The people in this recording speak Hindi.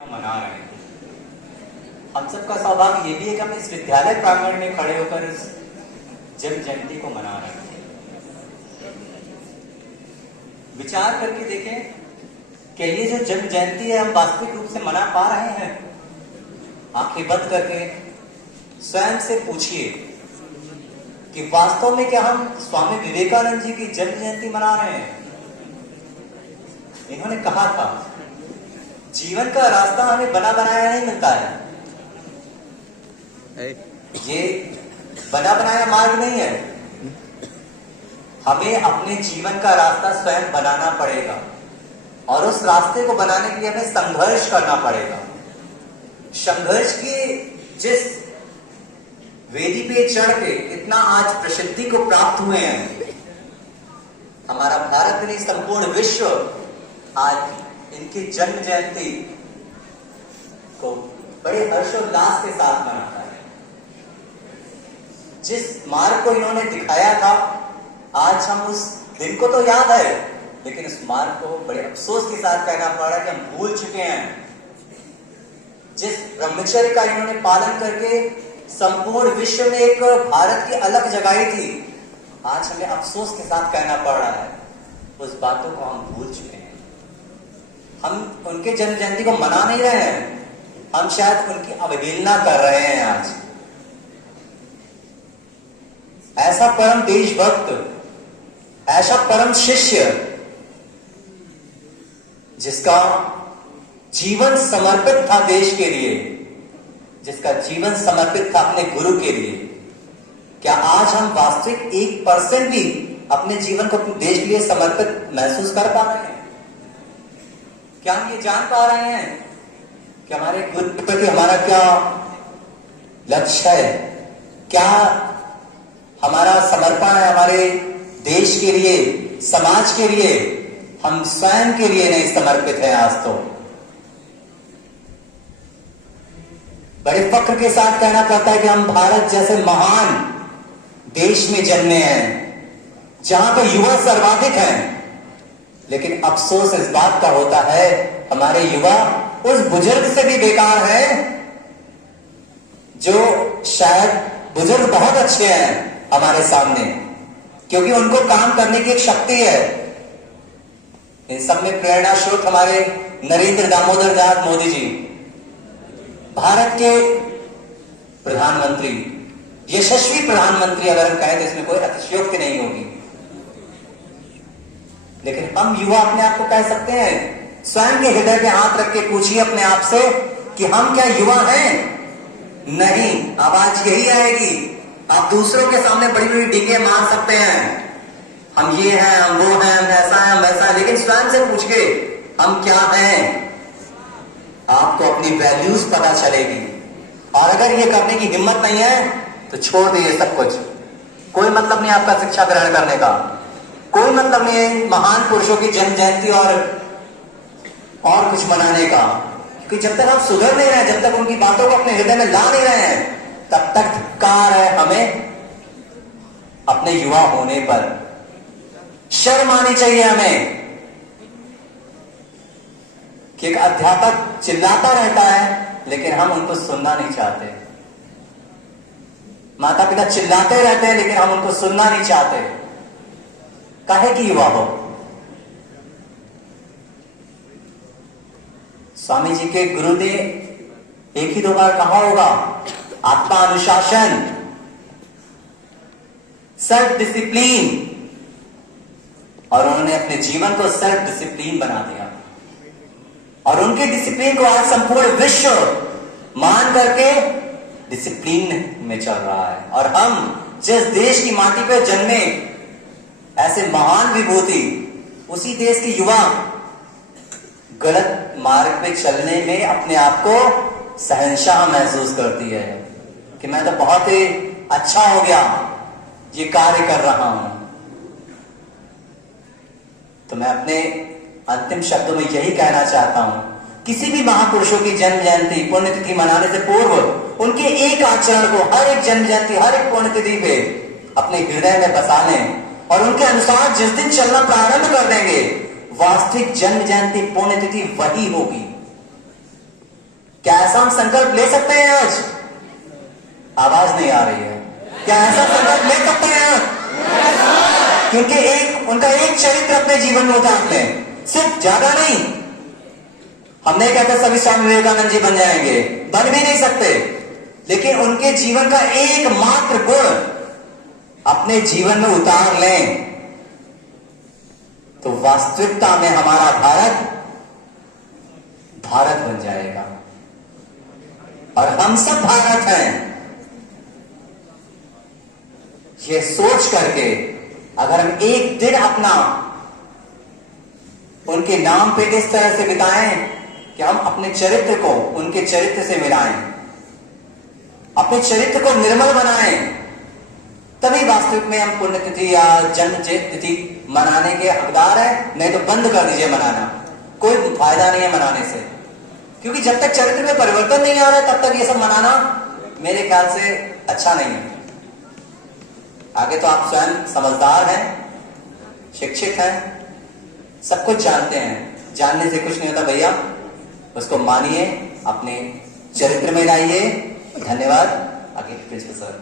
मना रहे हैं। हम सबका सौभाग्य ये भी है कि हम इस विद्यालय प्रांगण में खड़े होकर इस जन्म जयंती को मना रहे हैं। विचार करके देखें कि ये जो जन्म जयंती है हम वास्तविक रूप से मना पा रहे हैं। आंखें बंद करके स्वयं से पूछिए कि वास्तव में क्या हम स्वामी विवेकानंद जी की जन्म जयंती मना रहे हैं। इन्होंने कहा था, जीवन का रास्ता हमें बना बनाया नहीं मिलता है। ये बना बनाया मार्ग नहीं है। हमें अपने जीवन का रास्ता स्वयं बनाना पड़ेगा और उस रास्ते को बनाने के लिए हमें संघर्ष करना पड़ेगा। संघर्ष की जिस वेदी पे चढ़ के इतना आज प्रसिद्धि को प्राप्त हुए हैं, हमारा भारत नहीं संपूर्ण विश्व आज इनकी जन्म जयंती को बड़े हर्षोल्लास के साथ मनाता है। जिस मार्ग को इन्होंने दिखाया था, आज हम उस दिन को तो याद है, लेकिन उस मार्ग को बड़े अफसोस के साथ कहना पड़ रहा है कि हम भूल चुके हैं। जिस ब्रह्मचर्य का इन्होंने पालन करके संपूर्ण विश्व में एक भारत की अलग जगाई थी, आज हमें अफसोस के साथ कहना पड़ रहा है, उस बातों को हम भूल चुके हैं। हम उनके जन्म जयंती को मना नहीं रहे हैं, हम शायद उनकी अवहेलना कर रहे हैं। आज ऐसा परम देशभक्त, ऐसा परम शिष्य जिसका जीवन समर्पित था देश के लिए, जिसका जीवन समर्पित था अपने गुरु के लिए, क्या आज हम वास्तविक 1% भी अपने जीवन को अपने देश के लिए समर्पित महसूस कर पा रहे हैं? क्या हम ये जान पा रहे हैं कि हमारे गुरु के प्रति हमारा क्या लक्ष्य है, क्या हमारा समर्पण है हमारे देश के लिए, समाज के लिए? हम स्वयं के लिए नहीं समर्पित हैं। आज तो बड़े फक्र के साथ कहना पड़ता है कि हम भारत जैसे महान देश में जन्मे हैं, जहां पर युवा सर्वाधिक हैं। लेकिन अफसोस इस बात का होता है, हमारे युवा उस बुजुर्ग से भी बेकार हैं, जो शायद बुजुर्ग बहुत अच्छे हैं हमारे सामने, क्योंकि उनको काम करने की एक शक्ति है। इन सब में प्रेरणा स्रोत हमारे नरेंद्र दामोदर दास मोदी जी, भारत के प्रधानमंत्री, यशस्वी प्रधानमंत्री अगर हम कहें तो इसमें कोई अतिशयोक्ति नहीं होगी। लेकिन हम युवा अपने आप को कह सकते हैं, स्वयं के हृदय पे हाथ रख के पूछिए अपने आप से कि हम क्या युवा हैं? नहीं, आवाज यही आएगी। आप दूसरों के सामने बड़ी बड़ी डींगे मार सकते हैं, हम ये हैं, हम वो हैं, हम ऐसा है, हम वैसा है, लेकिन स्वयं से पूछ के हम क्या हैं, आपको अपनी वैल्यूज पता चलेगी। और अगर ये करने की हिम्मत नहीं है तो छोड़ दीजिए सब कुछ। कोई मतलब नहीं आपका शिक्षा ग्रहण करने का, कोई मतलब नहीं है महान पुरुषों की जन्म जयंती और कुछ मनाने का, क्योंकि जब तक आप सुधर नहीं रहे, जब तक उनकी बातों को अपने हृदय में ला नहीं रहे हैं, तब तक धिक्कार है हमें अपने युवा होने पर। शर्म आनी चाहिए हमें कि एक अध्यापक चिल्लाता रहता है लेकिन हम उनको सुनना नहीं चाहते, माता पिता चिल्लाते रहते हैं लेकिन हम उनको सुनना नहीं चाहते। काहे की युवा हो? स्वामी जी के गुरु ने एक ही दो बार कहा होगा, आत्मा अनुशासन, सेल्फ डिसिप्लिन, और उन्होंने अपने जीवन को सेल्फ डिसिप्लिन बना दिया। और उनके डिसिप्लिन को आज संपूर्ण विश्व मान करके डिसिप्लिन में चल रहा है। और हम जिस देश की माटी पर जन्मे, ऐसे महान विभूति, उसी देश के युवा गलत मार्ग पे चलने में अपने आप को शहंशाह महसूस करती है कि मैं तो बहुत ही अच्छा हो गया, ये कार्य कर रहा हूं। तो मैं अपने अंतिम शब्दों में यही कहना चाहता हूं, किसी भी महापुरुषों की जन्म जयंती पुण्यतिथि मनाने से पूर्व उनके एक आचरण को हर एक जन्म जयंती, हर एक पुण्यतिथि पे अपने हृदय में बसा लें और उनके अनुसार जिस दिन चलना प्रारंभ कर देंगे, वास्तविक जन्म जयंती पुण्यतिथि वही होगी। क्या ऐसा हम संकल्प ले सकते हैं आज? आवाज नहीं आ रही है। क्या ऐसा संकल्प ले सकते हैं? क्योंकि उनका एक चरित्र अपने जीवन में उतार लें, सिर्फ ज्यादा नहीं। हम नहीं कहते सभी स्वामी विवेकानंद जी बन जाएंगे, बन भी नहीं सकते, लेकिन उनके जीवन का एकमात्र गुण अपने जीवन में उतार लें तो वास्तविकता में हमारा भारत बन जाएगा। और हम सब भारत हैं, ये सोच करके अगर हम एक दिन अपना उनके नाम पे इस तरह से बिताएं कि हम अपने चरित्र को उनके चरित्र से मिलाएं, अपने चरित्र को निर्मल बनाएं, तभी वास्तविक में हम पुण्यतिथि या जन्म तिथि मनाने के हकदार हैं। नहीं तो बंद कर दीजिए मनाना, कोई फायदा नहीं है मनाने से, क्योंकि जब तक चरित्र में परिवर्तन नहीं आ रहा है तब तक ये सब मनाना मेरे ख्याल से अच्छा नहीं है। आगे तो आप स्वयं समझदार हैं, शिक्षित हैं, सब कुछ जानते हैं, जानने से कुछ नहीं होता भैया, उसको मानिए, अपने चरित्र में लाइए। धन्यवाद। आगे प्रिंसिपल सर।